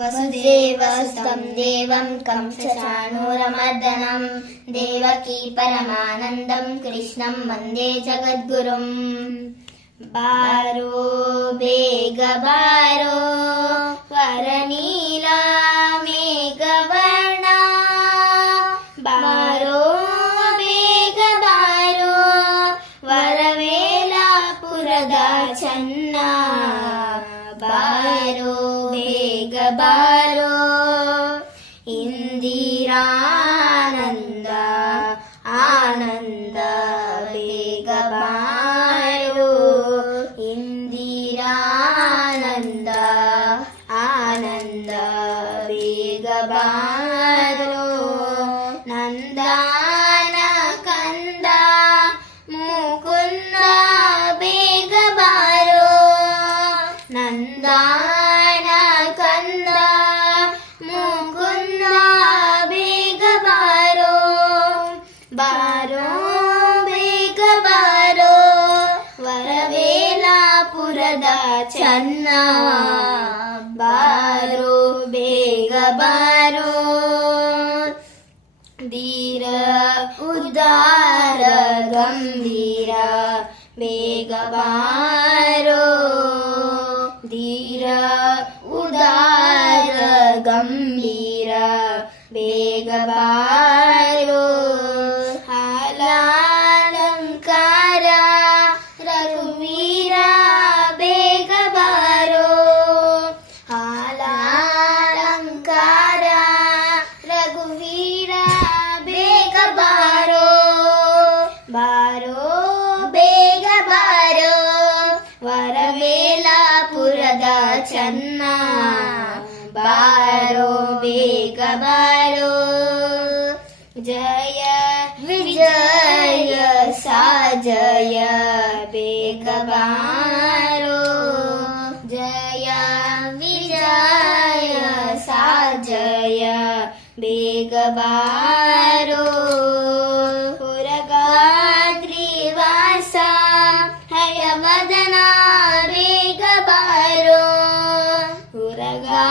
ವಸುದೇವಸುತಂ ದೇವಂ ಕಂಸಚಾಣೂರಮರ್ದನಂ ದೇವಕೀ ಪರಮಾನಂದಂ ಕೃಷ್ಣಂ ವಂದೇ ಜಗದ್ಗುರುಂ. ಬಾರೋ ಬೇಗ ಬಾರೋ ವರನೀಲ ಮೇಘವರ್ಣ, ಬಾರೋ ಬೇಗ ಬಾರೋ ವರವೇಲಾಪುರದ ಚೆನ್ನ, ಬಾರೋ ಬೇಗ ಬಾರೋ ಇಂದಿರಾನಂದ ಆನಂದ, ಬೇಗ ಬಾರೋ ಇಂದಿರಾನಂದ ಆನಂದ, ಬೇಗ ಬಾರೋ ನಂದಾನ ಕಂದ ಮುಕುಂದ, ಬೇಗ ಬಾರೋ ನಂದಾನ ಕಂದ ಮುಕುಂದ, ಬೇಗ ಬಾರೋ ಬಾರೋ ಬೇಗ ಬಾರೋ ವರವೇಲಾಪುರದ ಚೆನ್ನ, ಬಾರೋ ಬೇಗ ಬಾರೋ ಧೀರ ಉದಾರ ಗಂಭೀರ, ಬೇಗ ಬಾರೋ ಧೀರ ಉದಾರ ಗಂಭೀರ, ಬೇಗ ಬಾರೋ ಹಾಲಾಲಂಕಾರ ರಘುವೀರ, ಬೇಗ ಬಾರೋ ಹಾಲಾಲಂಕಾರ ರಘುವೀರ, ಬೇಗ ಬಾರೋ ಬಾರೋ ಬೇಗ ಬಾರೋ ವರವೇಲಾಪುರದ ಚೆನ್ನ, ಬಾರೋ ಬೇಗ ಬಾರೋ ಜಯ ವಿಜಯ ಸಾಜಯ, ಬೇಗ ಬಾರೋ ಜಯ ವಿಜಯ ಸಾಜಯ, ಬೇಗ ಬಾರೋ ಹುರಗಾದ್ರಿವಾಸ ಹಯವದನ, ಬೇಗ ಬಾರೋ ಹುರಗಾ